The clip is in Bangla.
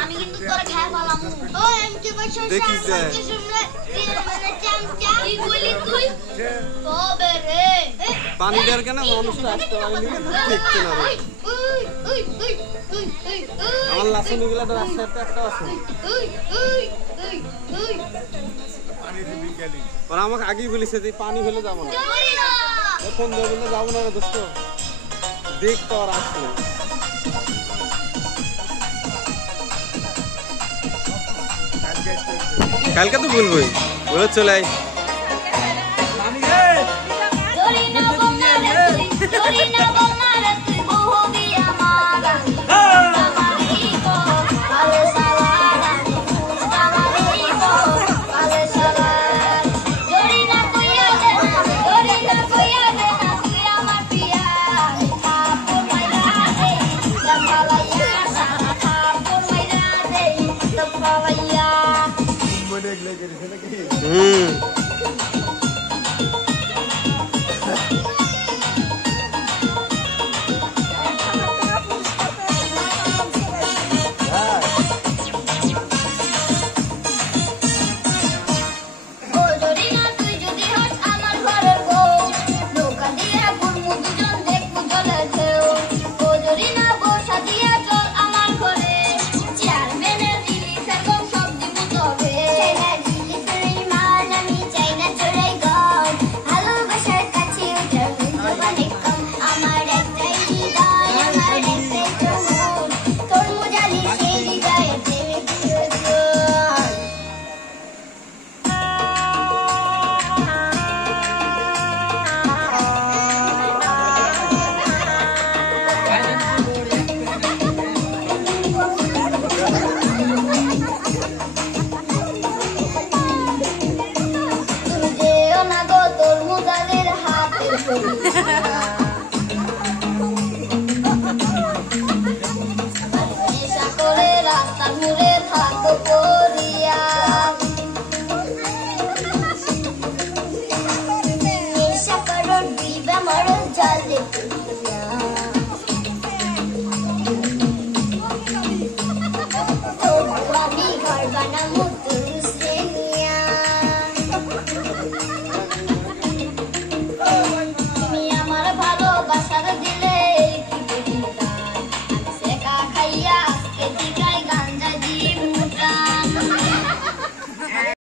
আমি কিন্তু তোরা খায় পালাম ওই আমি কি বলছিস দেখিস কি বলি তুই তবে রে পানি দেওয়ার কেন মানুষটা আসতে পারেনি দেখতে না রে আমার লাসুন গুলা তো রাস্তাতে একটা আছে আর আমাকে আগেই বলেছে যে পানি ফেলে যাবো না এখন দেবলে যাবো না রে দোস্ত দেখ তো আর আসলে কালকে তো বলবোই বলে চলে আয়